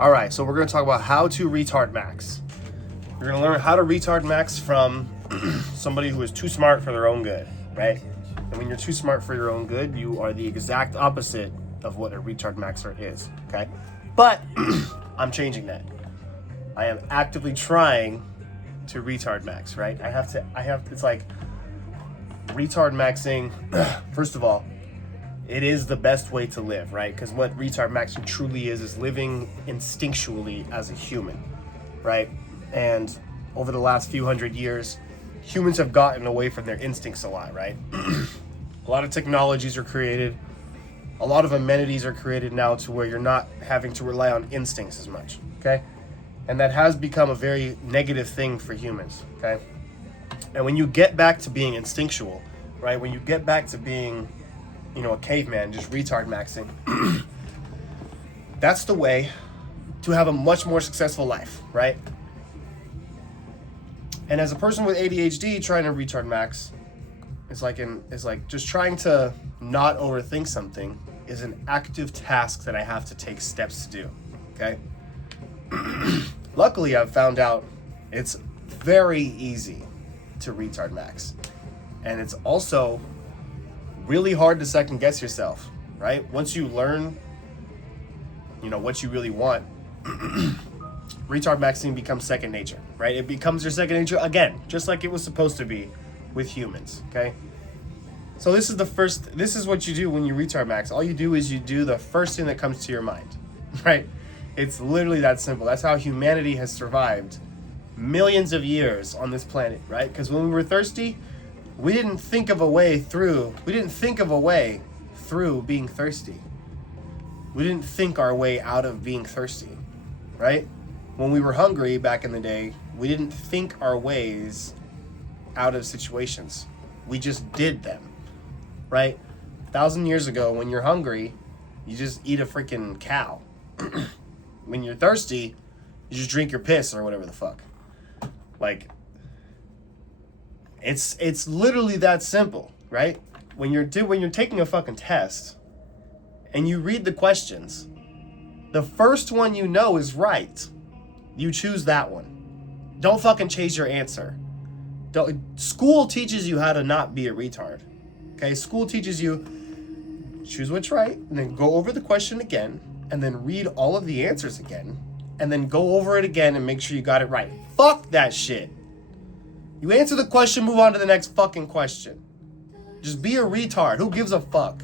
All right, so we're going to talk about how to retard max. You're going to learn how to retard max from somebody who is too smart for their own good, right? And when you're too smart for your own good, you are the exact opposite of what a retard maxer is, okay? But I'm changing that. I am actively trying to retard max, right? It's like retard maxing. First of all, it is the best way to live, right? Because what retard maxing truly is living instinctually as a human, right? And over the last few hundred years, humans have gotten away from their instincts a lot, right? A lot of technologies are created. A lot of amenities are created now to where you're not having to rely on instincts as much, okay? And that has become a very negative thing for humans, okay? And when you get back to being instinctual, right? When you get back to being, a caveman, just retard maxing, that's the way to have a much more successful life, right? And as a person with ADHD trying to retard max, it's like just trying to not overthink something is an active task that I have to take steps to do, okay? Luckily, I've found out it's very easy to retard max. And it's also really hard to second guess yourself, right? Once you learn, what you really want, retard maxing becomes second nature, right? It becomes your second nature again, just like it was supposed to be with humans, okay? So this is what you do when you retard max. All you do is you do the first thing that comes to your mind, right? It's literally that simple. That's how humanity has survived millions of years on this planet, right? Because when we were thirsty, we didn't think of a way through being thirsty. We didn't think our way out of being thirsty, right? When we were hungry back in the day, we didn't think our ways out of situations. We just did them, right? 1,000 years ago, when you're hungry, you just eat a freaking cow. When you're thirsty, you just drink your piss or whatever the fuck. Like, it's literally that simple, right? When you're taking a fucking test and you read the questions, the first one you know is right. You choose that one. Don't fucking change your answer. School teaches you how to not be a retard. Okay? School teaches you choose what's right and then go over the question again and then read all of the answers again and then go over it again and make sure you got it right. Fuck that shit. You answer the question, move on to the next fucking question. Just be a retard. Who gives a fuck?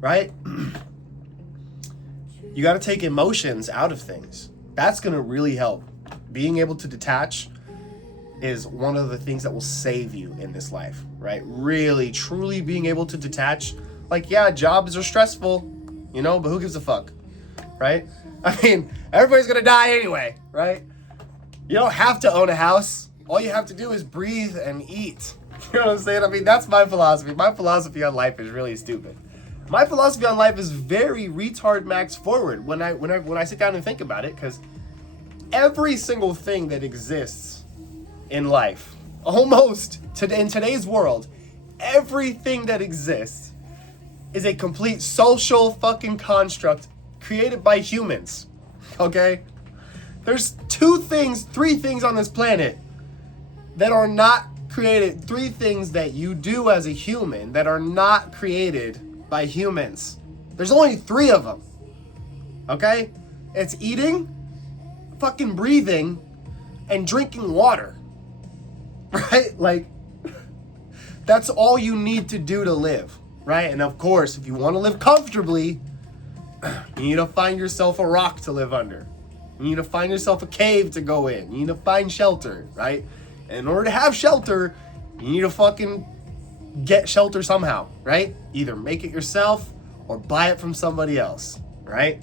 Right? You got to take emotions out of things. That's going to really help. Being able to detach is one of the things that will save you in this life, right? Really, truly being able to detach. Like, yeah, jobs are stressful, but who gives a fuck, right? I mean, everybody's going to die anyway, right? You don't have to own a house. All you have to do is breathe and eat. You know what I'm saying? I mean, that's my philosophy. My philosophy on life is really stupid. My philosophy on life is very retard max forward when I sit down and think about it, because every single thing that exists in life, almost in today's world, everything that exists is a complete social fucking construct created by humans. Okay? There's three things on this planet that are not created. Three things that you do as a human that are not created by humans. There's only 3 of them. Okay? It's eating, fucking breathing, and drinking water. Right? Like, that's all you need to do to live. Right? And of course, if you want to live comfortably, you need to find yourself a rock to live under. You need to find yourself a cave to go in. You need to find shelter, right? And in order to have shelter, you need to fucking get shelter somehow, right? Either make it yourself or buy it from somebody else, right?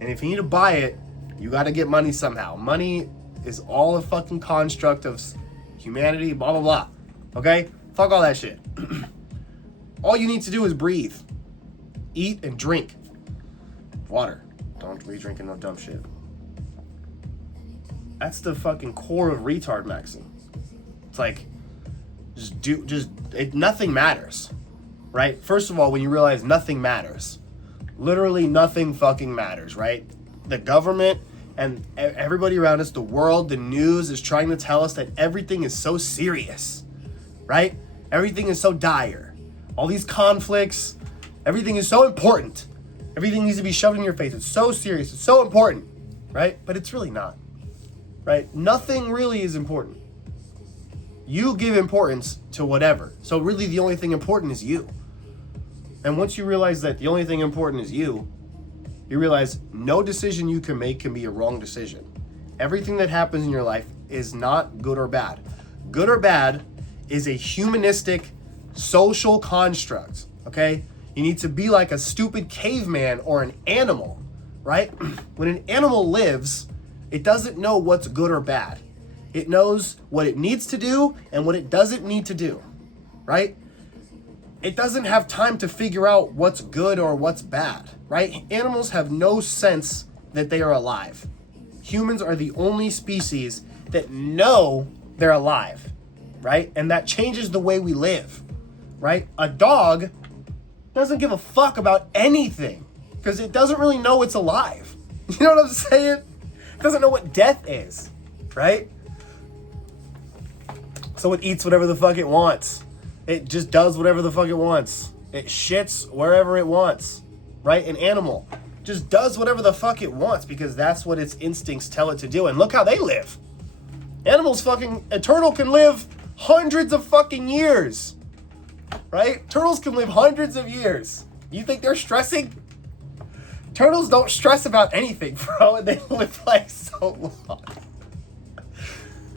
And if you need to buy it, you got to get money somehow. Money is all a fucking construct of humanity, blah, blah, blah. Okay? Fuck all that shit. All you need to do is breathe, eat, and drink water. Don't be drinking no dumb shit. That's the fucking core of retard maxing. It's like, nothing matters, right? First of all, when you realize nothing matters, literally nothing fucking matters, right? The government And everybody around us, the world, the news is trying to tell us that everything is so serious, right? Everything is so dire. All these conflicts, everything is so important. Everything needs to be shoved in your face. It's so serious. It's so important, right? But it's really not, right? Nothing really is important. You give importance to whatever. So really the only thing important is you. And once you realize that the only thing important is you realize no decision you can make can be a wrong decision. Everything that happens in your life is not good or bad. Good or bad is a humanistic social construct, okay? You need to be like a stupid caveman or an animal, right? When an animal lives, it doesn't know what's good or bad. It knows what it needs to do and what it doesn't need to do, right? It doesn't have time to figure out what's good or what's bad, right? Animals have no sense that they are alive. Humans are the only species that know they're alive, right? And that changes the way we live, right? A dog doesn't give a fuck about anything because it doesn't really know it's alive. You know what I'm saying? It doesn't know what death is, right? So it eats whatever the fuck it wants. It just does whatever the fuck it wants. It shits wherever it wants, right? An animal just does whatever the fuck it wants because that's what its instincts tell it to do. And look how they live. Animals a turtle can live hundreds of fucking years, right? Turtles can live hundreds of years. You think they're stressing? Turtles don't stress about anything, bro, and they live like so long.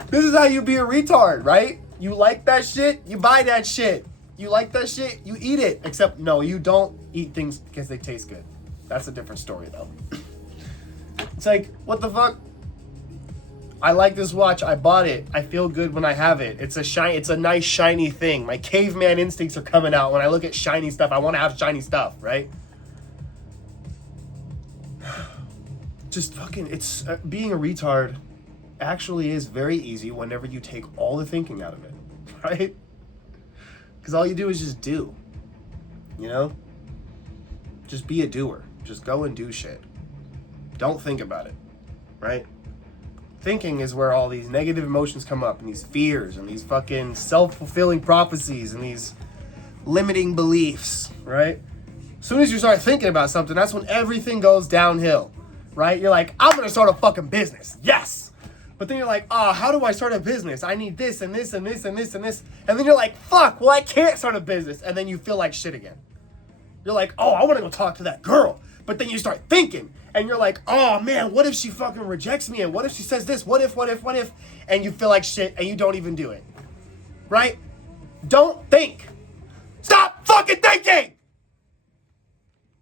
This is how you be a retard, right? You like that shit, you buy that shit. You like that shit, you eat it. Except, no, you don't eat things because they taste good. That's a different story, though. It's like, what the fuck? I like this watch. I bought it. I feel good when I have it. It's a nice, shiny thing. My caveman instincts are coming out. When I look at shiny stuff, I want to have shiny stuff, right? Just fucking, it's being a retard actually is very easy whenever you take all the thinking out of it, right? Because all you do is just do, you know? Just be a doer. Just go and do shit. Don't think about it, right? Thinking is where all these negative emotions come up, and these fears, and these fucking self-fulfilling prophecies, and these limiting beliefs, right? As soon as you start thinking about something, that's when everything goes downhill, right? You're like, I'm gonna start a fucking business. Yes! But then you're like, oh, how do I start a business? I need this and this and this and this and this. And then you're like, fuck, well, I can't start a business. And then you feel like shit again. You're like, oh, I want to go talk to that girl. But then you start thinking and you're like, oh man, what if she fucking rejects me? And what if she says this? What if? And you feel like shit and you don't even do it. Right? Don't think. Stop fucking thinking!